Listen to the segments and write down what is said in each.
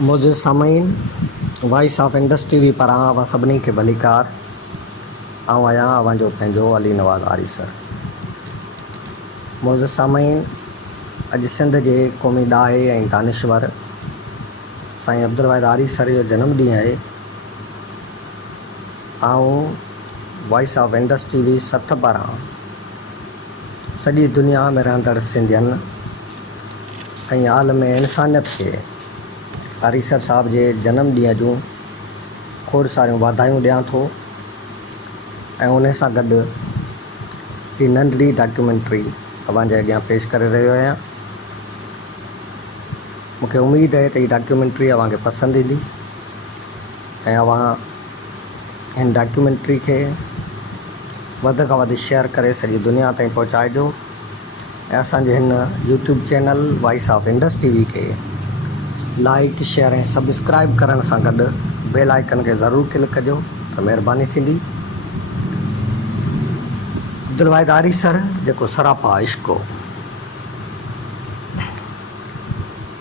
मुझे सामीन voice of Indus TV पारां आवां सभिनी खे भलीकार। आऊं आहियां अवांजो पंहिंजो अली नवाज़ आरी सर। मुझे सामीन अॼु सिंध जे क़ौमी ॾाहे ऐं दानिश्वर साईं अब्दुल वाहिद आरी सर जो जनम ॾींहुं आहे। आऊं वॉइस ऑफ इंडस टीवी सथ पारां सॼी दुनिया में रहंदड़ सिंधियनि ऐं आलम इंसानियत खे आरी सर साहब जे जनम ॾींहं जूं खोड़ सारियूं वाधायूं ॾियां थो ऐं उन सां गॾु ही नंढड़ी डॉक्यूमेंट्री अवांजे अॻियां पेश करे रहियो आहियां। मूंखे उमेदु आहे त हीअ डॉक्यूमेंट्री अव्हांखे पसंदि ईंदी ऐं अव्हां हिन डॉक्यूमेंट्री खे वधि खां वधि शेयर करे सॼी दुनिया ताईं पहुचाइजो ऐं असांजे हिन YouTube channel voice of Indus TV खे लाइक शेयर ऐं सब्सक्राइब करण सां गॾु बेल आइकन खे ज़रूरु क्लिक कजो त महिरबानी थींदी। अब्दुल वाहिद आरी सर जेको सरापा इश्क हो,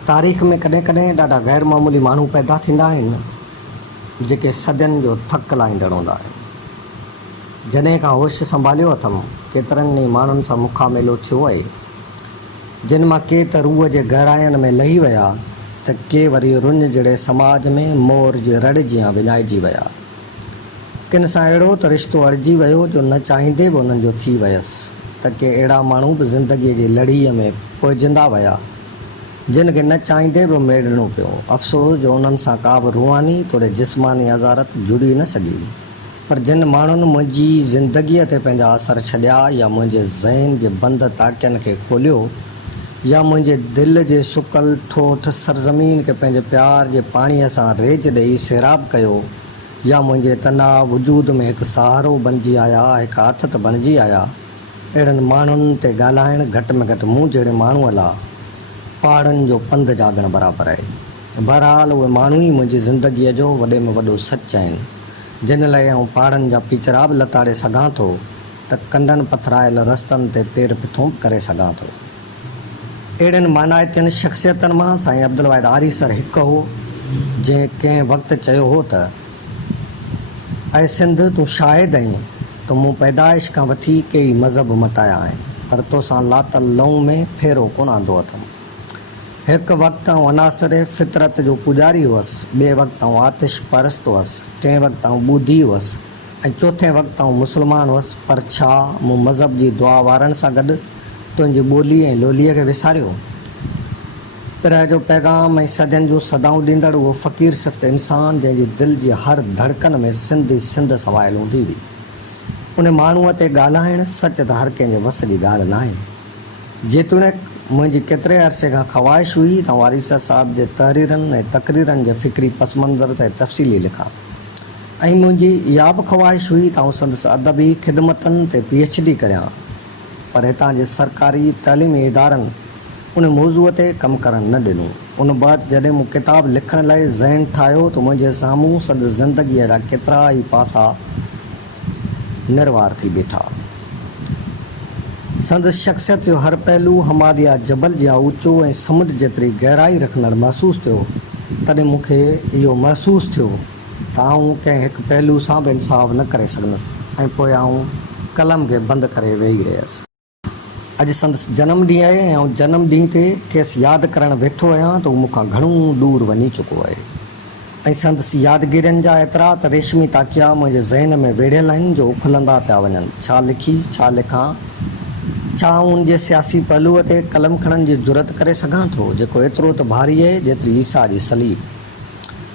तारीख़ में कॾहिं कॾहिं ॾाढा ग़ैर मामूली माण्हू पैदा थींदा आहिनि जेके सदियुनि जो थक लाहींदड़ हूंदा आहिनि। जॾहिं खां होश संभालियो अथमि केतिरनि ई माण्हुनि सां मुखामेलो थियो आहे, जिन मां के त रूह जे गहराइनि में लही विया त के वरी रुञ जहिड़े समाज में मोर जे रड़ जीअं विञाइजी विया। किन सां अहिड़ो त रिश्तो अड़िजी वियो जो न चाहींदे बि उन्हनि जो थी वियसि त के अहिड़ा माण्हू बि ज़िंदगीअ जी लड़ीअ में पोइजंदा विया जिन खे न चाहींदे बि मेड़णो पियो। अफ़सोस जो उन्हनि सां का बि रूहानी तोड़े जिस्मानी हज़ारत जुड़ी न सघी। पर जिन माण्हुनि मुंहिंजी ज़िंदगीअ ते पंहिंजा असर छॾिया या मुंहिंजे ज़हन जे बंदि ताक़ियनि खे खोलियो या मुंहिंजे दिलि जे सुकल ठोठ सरज़मीन खे पंहिंजे प्यार जे पाणीअ सां रेज ॾेई सैराब कयो या मुंहिंजे तनाव वजूद में हिकु सहारो बणिजी आया, हिकु आथत बणिजी आया, अहिड़नि माण्हुनि ते ॻाल्हाइणु घटि में घटि मूं जहिड़े माण्हूअ लाइ पहाड़नि जो पंधु जाॻणु बराबरि आहे। बहरहाल उहे माण्हू ई मुंहिंजी ज़िंदगीअ जो वॾे में वॾो सच आहिनि, जिन लाइ आउं पहाड़नि जा पिचरा बि लताड़े सघां थो त कंडनि पथरायल रस्तनि ते पेर पिथूं करे सघां थो। अहिड़नि मानाइतनि शख़्सियतनि मां साईं अब्दुल वाहिद आरी सर हिकु हो, जंहिं कंहिं वक़्तु चयो हो त ऐं सिंध तूं शाहिद आहीं त मूं पैदाइश खां वठी कई मज़हब मटाया आहिनि, पर तोसां लातल लहू में फेरो कोन आंदो अथमि। हिकु वक़्तु आउं अनासरे फितरत जो पुॼारी हुअसि, ॿिए वक़्तु आउं आतिश परस्त हुअसि, टें वक़्तु आउं ॿुधी हुअसि ऐं चोथें वक़्तु आउं मुस्लमान हुअसि। पर छा मूं मज़हब जी दुआ वारनि सां गॾु तुंहिंजी ॿोली ऐं लोलीअ खे विसारियो? पिरह जो पैगाम ऐं सदियुनि जूं सदाऊं ॾींदड़ उहो फ़क़ीर सिफ़्त इंसान जंहिंजी दिलि जी हर धड़कन में सिंध सिंध सवायल हूंदी हुई, उन माण्हूअ ते ॻाल्हाइणु सच त हर कंहिंजे वस जी ॻाल्हि न आहे। जेतोणीकि मुंहिंजी केतिरे अरसे खां ख़्वाहिश हुई त आरी सर साहिब जे तहरीरनि ऐं तक़रीरनि जे फ़िक्री पस मंज़र ते तफ़सीली लिखां ऐं मुंहिंजी इहा बि ख़्वाहिश हुई त आउं संदसि अदबी ख़िदमतनि ते PhD करियां। पर हितां जे सरकारी तइलीमी इदारनि उन मौज़ूअ ते कमु करणु न ॾिनो। उन बाबति जॾहिं मूं किताबु लिखण लाइ ज़हन ठाहियो त मुंहिंजे साम्हूं संदसि ज़िंदगीअ जा केतिरा ई पासा निर्वार थी बीठा। संदसि शख़्सियत जो हर पहलू हमादिया जबल जिया ऊचो ऐं समुंड जेतिरी गहराई रखंदड़ महसूसु थियो। तॾहिं मूंखे इहो महसूसु थियो त आउं कंहिं हिकु पहलू सां बि इंसाफ़ न करे सघंदुसि ऐं पोइ आउं कलम खे बंदि करे वेही रहियसि। अॼु संदसि जनम ॾींहुं आहे ऐं जनम ॾींहं ते खेसि यादि करणु वेठो आहियां त उहो मूंखां घणो दूरि वञी चुको आहे ऐं संदसि यादगिरियुनि जा एतिरा त रेशमी ताकिया मुंहिंजे ज़हन में वेढ़ियल आहिनि जो उखलंदा पिया वञनि। छा लिखी छा लिखां? छा उन जे सियासी पहलूअ ते कलम खणण जी ज़रूरत करे सघां थो जेको एतिरो त भारी आहे जेतिरी ईसा जी सलीब?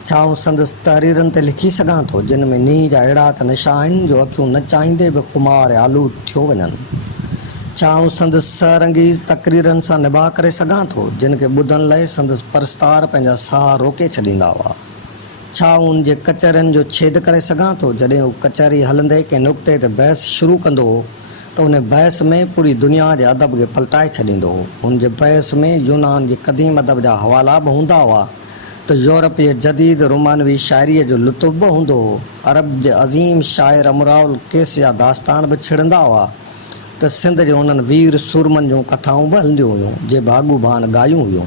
छा आउं संदसि तहरीरनि ते लिखी सघां थो जिन में नींहं जा अहिड़ा त निशा आहिनि जो अखियूं न चाहींदे बि खुमार आलूद थियो वञनि? छा आउं संदसि सरअंगेज़ तक़रीरनि सां निबाह करे सघां थो जिन खे ॿुधण लाइ संदसि परस्तार पंहिंजा साह रोके छॾींदा हुआ? छा उन जे कचहरियुनि जो छेद करे सघां थो जॾहिं हू कचहरी हलंदे कंहिं नुक़्ते ते बहस शुरू कंदो हो त उन बहस में पूरी दुनिया जे अदब खे पलटाए छॾींदो हो? हुन जे बहस में यूनान जी क़दीम अदब जा हवाला बि हूंदा हुआ त यूरोप जे जदीद रोमानवी शाइरीअ जो लुत्फ़ बि हूंदो हो? अरब जे अज़ीम शाइर अमराउल कैस जा दास्तान बि छिड़ंदा हुआ त सिंध जे उन्हनि वीर सुरमनि जूं कथाऊं बि हलंदियूं हुयूं जे बाग़ुबान ॻायूं हुयूं?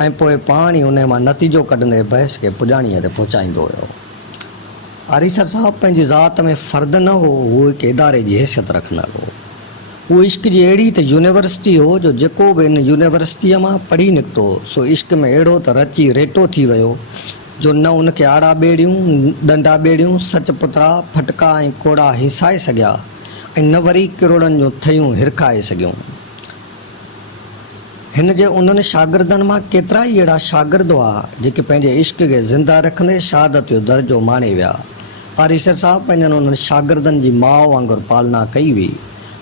ऐं पोइ पाण ई उन मां नतीजो कढंदे बहस खे पुॼाणीअ ते पहुचाईंदो हुयो। आरीसर साहब पंहिंजी ज़ात में फ़र्द न हो, उहो हिकु इदारे जी हैसियत रखंदड़ हो। उहो इश्क जी अहिड़ी त यूनिवर्सिटी हो जो जेको बि इन यूनिवर्सिटीअ मां पढ़ी निकितो सो इश्क में अहिड़ो त रची रेटो थी वियो जो न उनखे आड़ा ॿेड़ियूं ॾंडा ॿेड़ियूं सच पुतरा फटका ऐं कोड़ा हिसाए सघिया ऐं न वरी किरोड़नि जूं थयूं हिरखाए सघियूं। हिन जे उन्हनि शागिर्दनि मां केतिरा ई अहिड़ा शागिर्द हुआ जेके पंहिंजे इश्क खे ज़िंदा रखंदे शहादत जो दर्जो माणे विया। आरीसर साहब पंहिंजनि उन्हनि शागिर्दनि जी माउ वांगुरु पालना कई हुई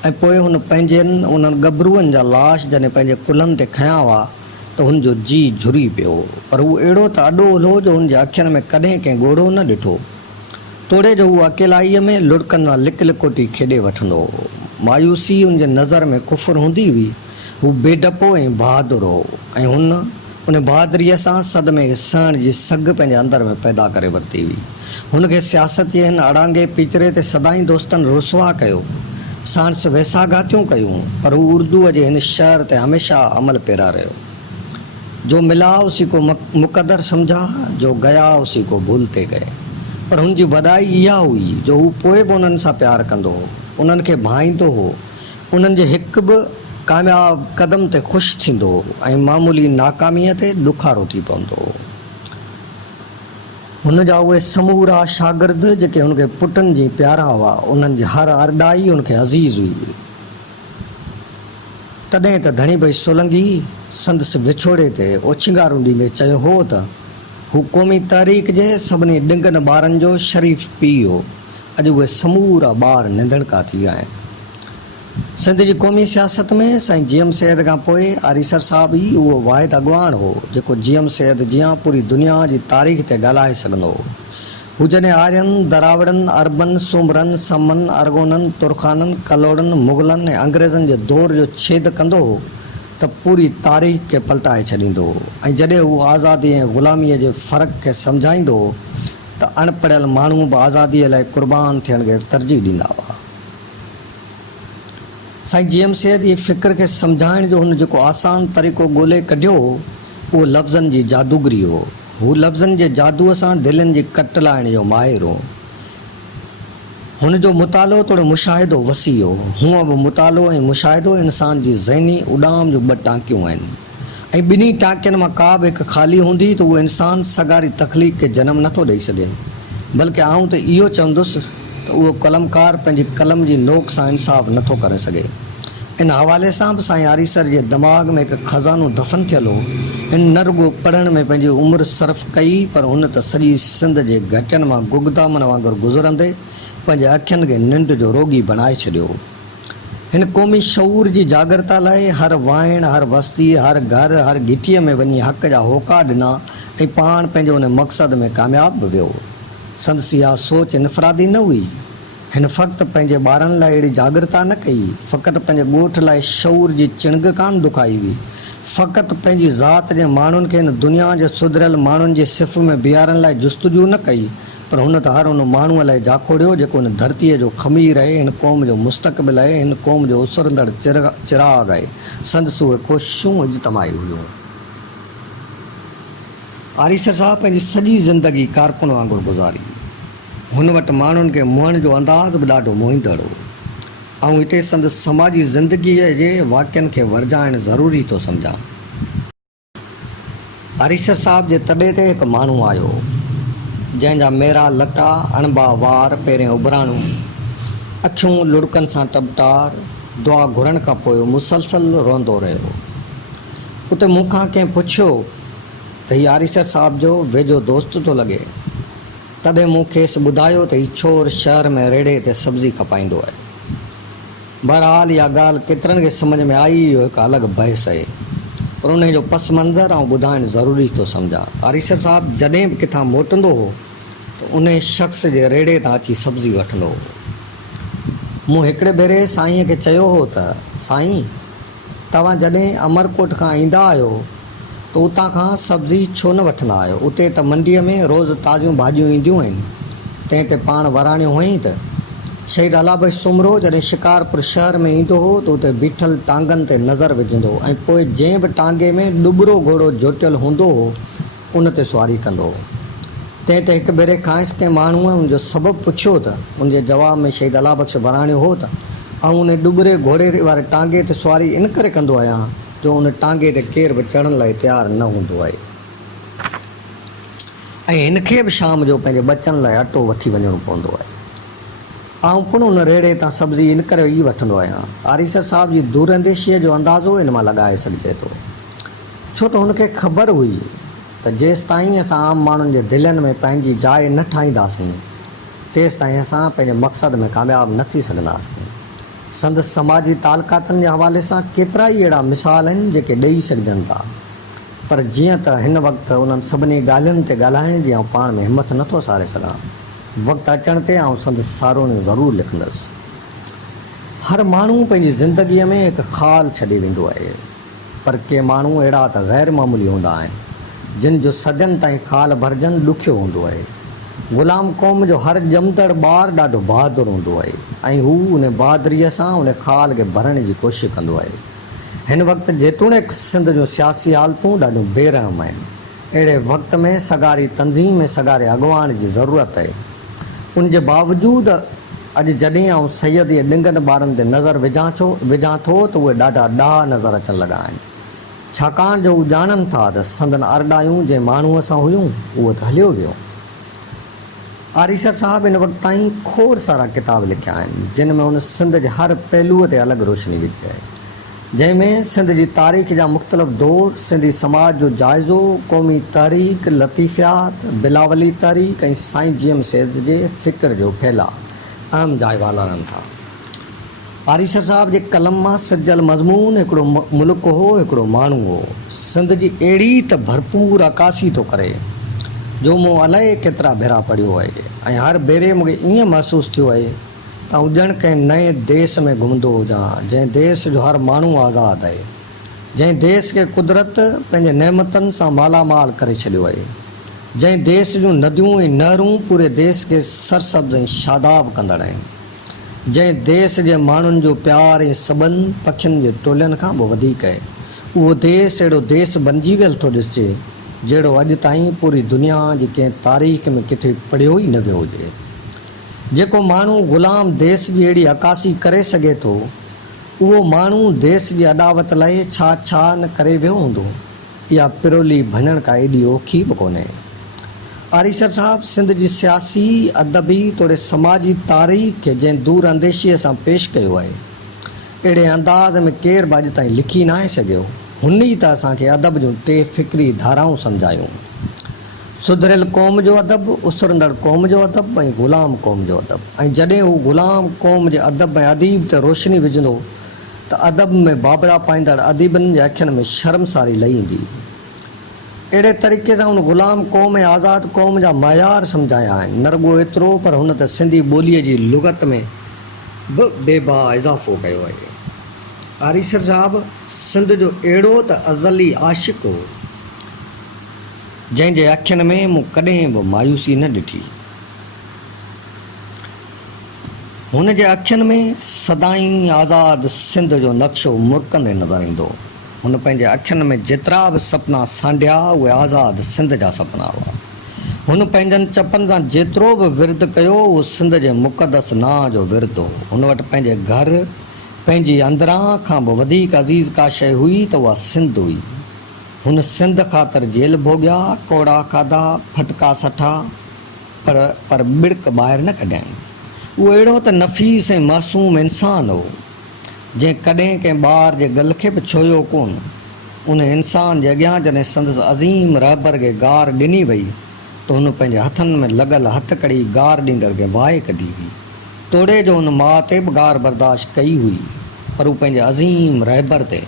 ऐं पोइ हुन पंहिंजनि उन्हनि गबरूअनि जा लाश जॾहिं पंहिंजे कुल्हनि ते खयां हुआ त हुनजो जी झुरी पियो, पर हू अहिड़ो त अॾोल हो जो हुनजे अखियुनि में कॾहिं कंहिं ॻोढ़ो न ॾिठो। तोड़े जो हू अकेलाईअ में लुड़कनि मां लिक लिकोटी खेॾे वठंदो हो। मायूसी हुनजे नज़र में कुफुर हूंदी हुई। हू बेडपो ऐं बहादुर हो ऐं उन बहादुरीअ सां सदमे सहण जी सघ पंहिंजे अंदर में पैदा करे वरिती हुई। हुनखे सियासत जे हिन अड़ांगे पिचरे ते सदाईं दोस्तनि रुसवा कयो, सांस वेसागातियूं कयूं, पर हू उर्दूअ जे हिन शहर ते हमेशह अमल पेरा रहियो। जो मिला उसी को मुक़दर समझा, जो गया उसी को भूलते गए। पर हुनजी वॾाई इहा हुई जो हू पोइ बि उन्हनि सां प्यारु कंदो हो, उन्हनि खे भाईंदो हो, उन्हनि जे हिकु बि कामयाबु क़दम ते ख़ुशि थींदो हो ऐं मामूली नाकामीअ ते ॾुखारो थी पवंदो हो। हुन जा उहे समूरा शागिर्द जेके हुनखे पुटनि जी प्यारा हुआ, उन्हनि जी हर अरडाई हुनखे अज़ीज़ हुई। तॾहिं त धणी भाई सोलंगी संदसि विछोड़े ते ओछिंगारूं ॾींदे चयो हो त हू क़ौमी तहरीक जे सभिनी ॾिंगनि ॿारनि जो शरीफ़ पीउ हो। अॼु उहे समूरा ॿार निंदड़का थी विया आहिनि। सिंध जी क़ौमी सियासत में साईं जी एम सैयद खां पोइ आरीसर साहब ई उहो वाहिद अॻवान हो जेको जी एम सैयद जियां पूरी दुनिया जी तारीख़ ते ॻाल्हाए सघंदो हो। हू जॾहिं आर्यनि, दरावड़नि, अरबनि, सुमरनि, समनि, अरगोननि, तुर्खाननि, कलोड़नि, मुग़लनि ऐं अंग्रेज़नि जे दौर जो छेद कंदो हो त पूरी तारीख़ खे पलटाए छॾींदो हो। ऐं जॾहिं हू आज़ादी ऐं ग़ुलामीअ जे फ़र्क़ु खे सम्झाईंदो हो त अणपढ़ियल माण्हू बि आज़ादीअ लाइ क़ुर्बान थियण खे तरजीह ॾींदा हुआ। साईं जी एम सैयद जी फ़िक्र खे सम्झाइण जो हुन जेको आसान तरीक़ो ॻोल्हे कढियो उहो लफ़्ज़नि जी जादूगरी हो। हू लफ़्ज़नि जे जादूअ सां दिलनि जी कट लाइण जो माहिर हो। हुन जो मुतालो थोरो मुशाहिदो वसी हो। हूअं बि मुतालो ऐं मुशाहिदो इंसान जी ज़हनी उॾाम जूं ॿ टांकियूं आहिनि ऐं ॿिन्ही टांकियुनि मां का बि हिकु ख़ाली हूंदी त उहो इंसानु सगारी तख़लीक़ खे जनमु नथो ॾेई सघे। बल्कि आऊं त इहो चवंदुसि त उहो कलमकार पंहिंजी कलम जी नोक सां इंसाफ़ नथो करे सघे। इन हवाले सां बि साईं आरीसर जे दिमाग़ में हिकु खज़ानो दफ़न थियल हो। हिन न रुॻो पढ़ण में पंहिंजी उमिरि सर्फ़ कई, पर हुन त सॼी सिंध जे घटियुनि मां गुगदामन वांगुरु गुज़रंदे पंहिंजे अखियुनि खे निंड जो रोगी बणाए छॾियो। हिन क़ौमी शऊर जी जागरता लाइ हर वाइण, हर वस्ती, हर घर, हर घिटीअ में वञी हक़ जा होका ॾिना ऐं पाण पंहिंजे उन मक़सद में कामयाब बि वियो। संदसि इहा सोच इनफ़रादी न हुई। हिन फ़क़्ति पंहिंजे ॿारनि लाइ अहिड़ी जागरता न कई, फ़क़ति पंहिंजे ॻोठ लाइ शऊर जी चिणग कान दुखाई हुई, फ़क़ति पंहिंजी ज़ात जे माण्हुनि खे हिन दुनिया जे सुधरियल माण्हुनि जे सिफ़ में बीहारण लाइ जुस्तजू न कई, पर हुन त हर हुन माण्हूअ लाइ जाखोड़ियो जेको हिन धरतीअ जो ख़मीर आहे, हिन क़ौम जो मुस्तक़बिल आहे, हिन क़ौम जो उसरंदड़ चिराग आहे। संदसि उहे कोशिशूं इज्तमाही हुयूं। आरीसर साहब पंहिंजी सॼी ज़िंदगी कारकुन वांगुरु गुज़ारी। हुन वटि माण्हुनि खे मुअण जो अंदाज़ बि ॾाढो मोहींदड़ हो। ऐं हिते संदसि समाजी ज़िंदगीअ जे वाक़िअनि खे वरजाइण ज़रूरी थो सम्झां। आरीसर साहब जे तॾे ते हिकु माण्हू आयो जंहिंजा मेरा लटा, अणबा वार, पेरें उबराणूं, अखियूं लुड़कनि सां टबटार, दुआ घुरण खां पोइ मुसलसल रोंदो रहियो। उते मूंखां कंहिं पुछियो त हीउ आरीसर साहब जो वेझो दोस्त थो लॻे। तॾहिं मूं खेसि ॿुधायो त हीउ छोर शहर में रेड़े ते सब्ज़ी खपाईंदो आहे। बहरहाल इहा ॻाल्हि केतिरनि खे सम्झ में आई, इहो हिकु अलॻि बहस आहे, पर उन जो पस मंज़र ऐं ॿुधाइणु ज़रूरी थो सम्झां। आरीसर साहब जॾहिं बि किथां मोटंदो हो त उन शख़्स जे रेड़े तां अची सब्ज़ी वठंदो हो। मूं हिकिड़े भेरे साईंअ खे चयो हो त साईं, तव्हां जॾहिं अमरकोट खां ईंदा आहियो त उतां खां सब्ज़ी छो न वठंदा आहियो? उते त मंडीअ में रोज़ु ताज़ियूं भाॼियूं ईंदियूं आहिनि, तंहिं ते पाण वराणियूं हुअईं त शहीद अला बख्श सुमरो जॾहिं शिकारपुर शहर में ईंदो हो त उते बीठल टांगनि ते नज़र विझंदो ऐं पोइ जंहिं बि टांगे में ॾुबरो घोड़ो जोटियल हूंदो हो उन ते सुवारी कंदो हो। तंहिं ते हिकु भेरे खांसि कंहिं माण्हूअ उनजो सबबु पुछियो त उनजे जवाब में शहीद अला बख्श वराणियो हो त आउं उन ॾुबरे घोड़े वारे टांगे ते सुवारी इन करे कंदो आहियां जो उन टांगे ते केर बि चढ़ण लाइ तयारु न हूंदो आहे ऐं हिनखे बि शाम जो पंहिंजे बचनि लाइ अटो वठी वञिणो पवंदो आहे। आउं पिणु उन रेड़े तां सब्ज़ी इन करे ई वठंदो आहियां। आरीसर साहिब जी दूरंदेशीअ जो अंदाज़ो इन मां लॻाए सघिजे थो, छो त हुनखे ख़बर हुई त जेसि ताईं असां आम माण्हुनि जे दिलनि में पंहिंजी जाइ न ठाहींदासीं तेसि ताईं असां पंहिंजे मक़सद में कामयाबु न थी सघंदासीं। संदसि समाजी तालुकातनि जे हवाले सां केतिरा ई अहिड़ा मिसाल आहिनि जेके ॾेई सघिजनि था, पर जीअं त हिन वक़्तु उन्हनि सभिनी ॻाल्हियुनि ते ॻाल्हाइण जी आउं पाण में हिमत नथो सारे सघां। वक़्तु अचण ते आउं संदसि सारोणियूं ज़रूरु लिखंदुसि। हर माण्हू पंहिंजी ज़िंदगीअ में हिकु ख़ाल छॾे वेंदो आहे, पर के माण्हू अहिड़ा त ग़ैर मामूली हूंदा आहिनि जिन जो सदियुनि ताईं ख़ाल भरिजनि ॾुखियो हूंदो आहे। ग़ुलाम क़ौम जो हर ॼमंदड़ ॿारु ॾाढो बहादुर हूंदो आहे ऐं हू उन बहादुरीअ सां उन ख़ाल खे भरण जी कोशिशि कंदो आहे। हिन वक़्तु जेतोणीकि सिंध जूं सियासी हालतूं ॾाढियूं बेरहम आहिनि, अहिड़े वक़्त में सगारी तंज़ीम ऐं सगारे अॻुवाण जी ज़रूरत आहे। उन जे बावजूदि अॼु जॾहिं आउं सैयद जे ॾिंगनि ॿारनि ते नज़र विझां थो त उहे ॾाढा ॾाह नज़र अचणु लॻा आहिनि, छाकाणि जो हू ॼाणनि था त संदन अरडायूं जंहिं माण्हूअ सां हुयूं उहो त हलियो वियो। आरीसर साहिबु हिन वक़्तु ताईं खोड़ सारा किताब लिखिया आहिनि जिन में हुन सिंध जे हर पहलूअ ते अलॻि रोशनी विझी आहे, जंहिंमें सिंध जी तारीख़ जा मुख़्तलिफ़ दौर, सिंधी समाज जो जाइज़ो, क़ौमी तहरीक, लतीफ़ियात, बिलावली तहरीक ऐं साईं जीएम सेठ जे फ़िक्र जो फैला अहम जाइ वाला रहनि था। आरीसर साहिब जे कलम मां सिजल मज़मून हिकिड़ो मुल्क हो, हिकिड़ो माण्हू हो। सिंध जी अहिड़ी त भरपूर अकासी थो करे जो मूं अलाए केतिरा भेरा पढ़ियो आहे ऐं हर भेरे मूंखे ईअं महसूसु थियो आहे त ॼण कंहिं नए देश में घुमंदो हुजां, जंहिं देश जो हर माण्हू आज़ादु आहे, जंहिं देश खे कुदरत पंहिंजे नेमतनि सां मालामाल करे छॾियो आहे, जंहिं देश जूं नदियूं ऐं नहरूं पूरे देश खे सरसब्ज़ ऐं शादाब कंदड़ आहिनि, जंहिं देश जे माण्हुनि जो प्यार ऐं सबनि पखियुनि जे टोलियुनि खां बि वधीक आहे। उहो देश अहिड़ो देश बणिजी वियल थो ॾिसिजे जहिड़ो अॼु ताईं पूरी दुनिया जी कंहिं तारीख़ में किथे पढ़ियो ई न वियो हुजे। जेको माण्हू ग़ुलाम देश जी अहिड़ी अकासी करे सघे थो, उहो माण्हू देश जी अॾावत लाइ छा छा न करे वियो हूंदो, इहा पिरोली भञण का एॾी औखी बि कोन्हे। आरीसर साहिबु सिंध जी सियासी, अदबी तोड़े समाजी तारीख़ खे जंहिं दूर अंदेशीअ सां पेश कयो आहे, अहिड़े अंदाज़ में केरु बि अॼु ताईं लिखी न आहे सघियो। हुन ई त असांखे अदब जूं टे फ़िक्री धाराऊं सम्झायूं: सुधरियल क़ौम जो अदब, उसरंदड़ क़ौम जो अदब ऐं ग़ुलाम क़ौम जो अदब। ऐं जॾहिं हू ग़ुलाम क़ौम जे अदब ऐं अदीब ते रोशनी विझंदो त अदब में बाबड़ा पाईंदड़ अदीबनि जे अखियुनि में शर्मसारी लही ईंदी। अहिड़े तरीक़े सां हुन ग़ुलाम क़ौम ऐं आज़ादु क़ौम जा मयार सम्झाया आहिनि। न रुॻो एतिरो, पर हुन त सिंधी ॿोलीअ जी लुग़त में बि बेबा इज़ाफ़ो कयो आहे। आरीसर साहिबु सिंध जो अहिड़ो त अज़ली आशिक़ु हो जंहिंजे अखियुनि में मूं कॾहिं बि मायूसी न ॾिठी। हुन जे अखियुनि में सदाईं आज़ादु सिंध जो नक्शो मुरकंदे नज़र ईंदो। हुन पंहिंजे अखियुनि में जेतिरा बि सपना सांढिया उहे आज़ादु सिंध जा सपना हुआ। हुन पंहिंजनि चपनि सां जेतिरो बि विर्द कयो उहो सिंध जे मुक़दस नाह जो विर्द हो। हुन वटि पंहिंजे घर, पंहिंजी अंदरां खां बि वधीक अज़ीज़ का शइ हुई त उहा सिंध हुई। हुन सिंध ख़ातिर जेल भोॻिया, कोड़ा खाधा, फटका सठा, पर बिड़क ॿाहिरि न कढियईं। उहो अहिड़ो त नफ़ीस ऐं मासूम इंसान हो जंहिं कॾहिं कंहिं ॿार जे गल खे बि छुयो कोन। उन इंसान जे अॻियां जॾहिं संदसि अज़ीम रहबर खे गार ॾिनी वई त हुन पंहिंजे हथनि में लॻल हथकड़ी गार ॾींदड़ खे वाहे कढी हुई। तोड़े जो हुन माउ ते बि गार बर्दाश्त कई हुई, पर हू पंहिंजे अज़ीम रहबर ते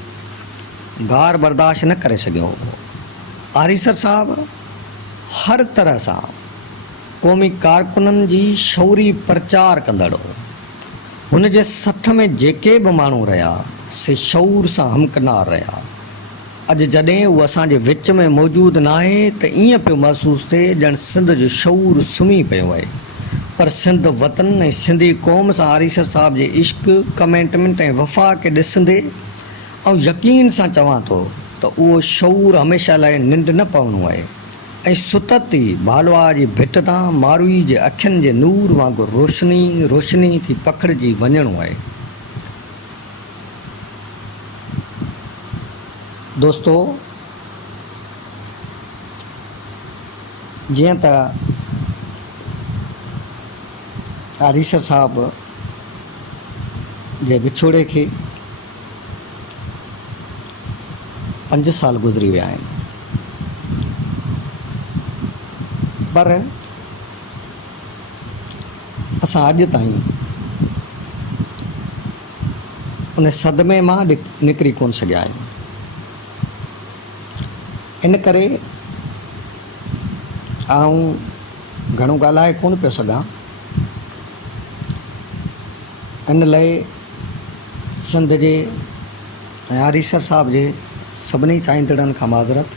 गार बर्दाश्त न करे सघियो। आरीसर साहिबु हर तरह सां क़ौमी कारकुननि जी शौरी प्रचार कंदड़ हो। हुन जे सथ में जेके बि माण्हू रहिया से शौर सां हमकिनार रहिया। अॼु जॾहिं उहो असांजे विच में मौजूदु न आहे त ईअं पियो महसूसु थिए ॼण सिंध जो शौर सुम्ही पियो आहे। पर सिंध वतन ऐं सिंधी क़ौम सां आरीसर साहब जे इश्क कमिटमेंट ऐं वफ़ा खे ॾिसंदे ऐं यकीन सां चवां थो त उहो शऊर हमेशह लाइ निंड न पवणो आहे ऐं सुतत ई बालवा जी भिट तां मारुई जे अखियुनि जे नूर वांगुरु रोशनी रोशनी थी पखिड़िजी वञणो आहे। दोस्तो, जीअं त आरीसर साहब जे विछोड़े खे 5 साल गुज़री विया आहिनि, पर असां अॼु ताईं उन सदमे मां निकिरी कोन सघिया आहियूं। इन करे आउं घणो ॻाल्हाए कोन पियो सघां। इन लाइ सिंध जे ऐं आरीसर साहब जे सभिनी चाहींदड़नि खां माज़रत।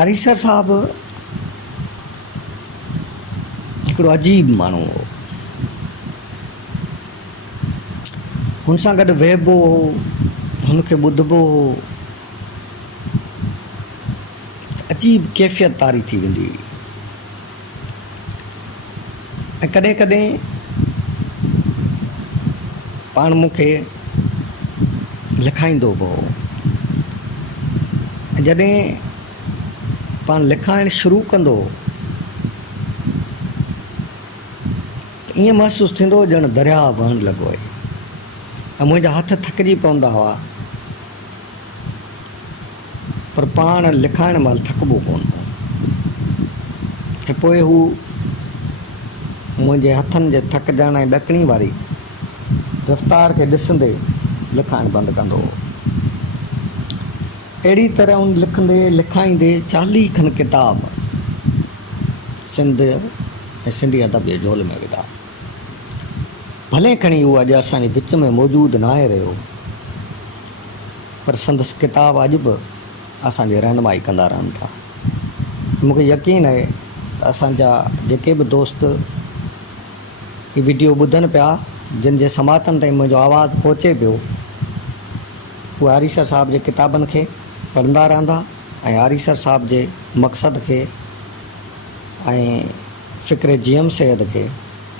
आरीसर साहब हिकिड़ो अजीब माण्हू हो। हुन सां गॾु वेहबो हो, हुनखे ॿुधबो हो, अजीब कैफ़ियत तारी थी वेंदी हुई। ऐं कॾहिं कॾहिं पाण मूंखे लिखाईंदो बि हो। जॾहिं पाण लिखाइणु शुरू कंदो त ईअं महसूसु थींदो ॼण दरिया वहणु लॻो आहे ऐं मुंहिंजा हथ थकिजी पवंदा हुआ, पर पाण लिखाइण महिल थकिबो कोन हो। ऐं पोइ हू मुंहिंजे हथनि जे थकिजण ऐं ॾकणी वारी रफ़्तार खे ॾिसंदे लिखाइणु बंदि कंदो हो। अहिड़ी तरह उन लिखंदे लिखाईंदे 40 खनि किताब सिंध ऐं सिंधी अदब जे झोल में विधा। भले खणी उहो अॼु असांजे विच में मौजूदु न आहे रहियो, पर संदसि किताब अॼु बि असांजी रहनुमाई कंदा रहनि था। मूंखे यकीन आहे त असांजा जेके बि दोस्त हीअ वीडियो ॿुधनि पिया, जिन जे समातनि ताईं मुंहिंजो आवाज़ु पहुचे पियो, उहे आरीसर साहब जे किताबनि खे पढ़ंदा रहंदा ऐं आरीसर साहब जे मक़सद खे ऐं फ़िक्र जीएम सैयद खे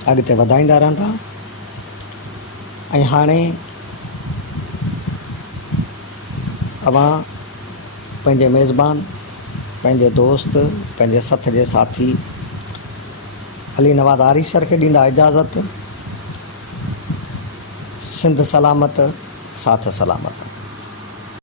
अॻिते वधाईंदा रहंदा। ऐं हाणे अवां पंहिंजे मेज़बान, पंहिंजे दोस्त, पंहिंजे सथ जे साथी अली नवाज़ आरीसर खे ॾींदा इजाज़त। सिंध सलामत, साथ सलामत।